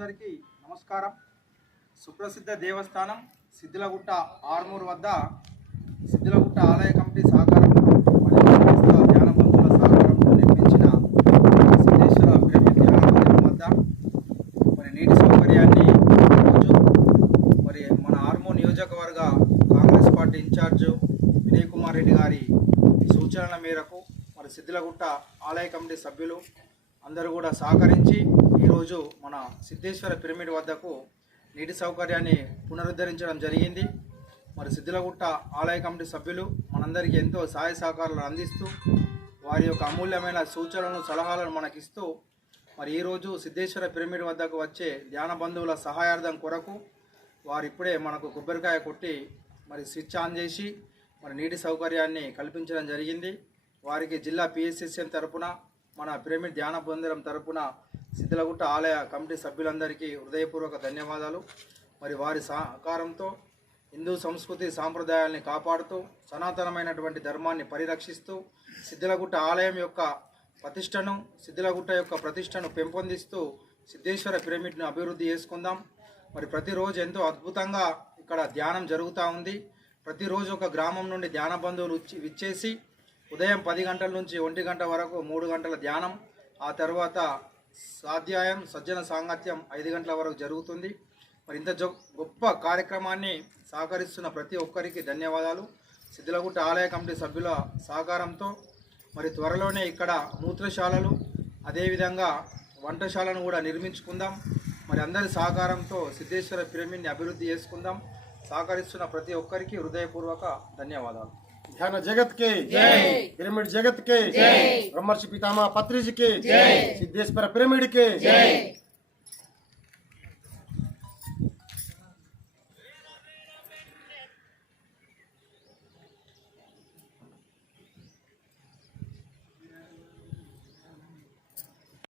నమస్కారం. సుప్రసిద్ధ దేవస్థానం సిద్ధిలగుట్ట ఆర్మూర్ వద్ద సిద్ధిలగుట్ట ఆలయ కమిటీ సహకారంలో మరియు ధ్యాన బంధువుల సహకారంలో నిర్మించిన సిద్ధేశ్వర పిరమిడ్ ధ్యాన మందిరం వద్ద మరి నీటి సౌకర్యాన్ని రోజు మరి మన ఆర్మూర్ నియోజకవర్గ Congress party in-charge Vinay Kumar Reddy గారి సూచనల మేరకు మరి సిద్ధిలగుట్ట ఆలయ కమిటీ సభ్యులు అందరూ కూడా సహకరించి ఈరోజు మన సిద్ధేశ్వర పిరమిడ్ వద్దకు నీటి సౌకర్యాన్ని పునరుద్ధరించడం జరిగింది. మరి సిద్ధిలగుట్ట ఆలయ కమిటీ సభ్యులు మనందరికీ ఎంతో సహాయ సహకారాలు అందిస్తూ వారి యొక్క అమూల్యమైన సూచనలను సలహాలను మనకిస్తూ మరి ఈరోజు సిద్ధేశ్వర పిరమిడ్ వద్దకు వచ్చే ధ్యాన బంధువుల సహాయార్థం కొరకు వారు ఇప్పుడే మనకు కొబ్బరికాయ కొట్టి మరి స్విచ్ ఆన్ చేసి మరి నీటి సౌకర్యాన్ని కల్పించడం జరిగింది. వారికి జిల్లా పిఎస్ఎస్ఎం తరపున మన పిరమిడ్ ధ్యాన మందిరం తరపున సిద్ధలగుట్ట ఆలయ కమిటీ సభ్యులందరికీ హృదయపూర్వక ధన్యవాదాలు. మరి వారి సహకారంతో హిందూ సంస్కృతి సాంప్రదాయాల్ని కాపాడుతూ సనాతనమైనటువంటి ధర్మాన్ని పరిరక్షిస్తూ సిద్ధలగుట్ట ఆలయం యొక్క ప్రతిష్టను సిద్ధలగుట్ట యొక్క ప్రతిష్టను పెంపొందిస్తూ సిద్ధేశ్వర పిరమిడ్ను అభివృద్ధి చేసుకుందాం. మరి ప్రతిరోజు ఎంతో అద్భుతంగా ఇక్కడ ధ్యానం జరుగుతూ ఉంది. ప్రతిరోజు ఒక గ్రామం నుండి ధ్యాన బంధువులు విచ్చేసి ఉదయం పది గంటల నుంచి ఒంటి గంట వరకు మూడు గంటల ధ్యానం ఆ తర్వాత స్వాధ్యాయం సజ్జన సాంగత్యం ఐదు గంటల వరకు జరుగుతుంది. మరి ఇంత గొప్ప కార్యక్రమాన్ని సహకరిస్తున్న ప్రతి ఒక్కరికి ధన్యవాదాలు. సిద్ధిలగుట్ట ఆలయ కమిటీ సభ్యుల సహకారంతో మరి త్వరలోనే ఇక్కడ మూత్రశాలలు అదేవిధంగా వంటశాలను కూడా నిర్మించుకుందాం. మరి అందరి సహకారంతో సిద్ధేశ్వర పిరమిడ్ని అభివృద్ధి చేసుకుందాం. సహకరిస్తున్న ప్రతి ఒక్కరికి హృదయపూర్వక ధన్యవాదాలు. ध्यान जगत के पिरामिड जगत के ब्रह्मर्षि पितामह पत्री जी के सिद्धेश्वर पिरामिड के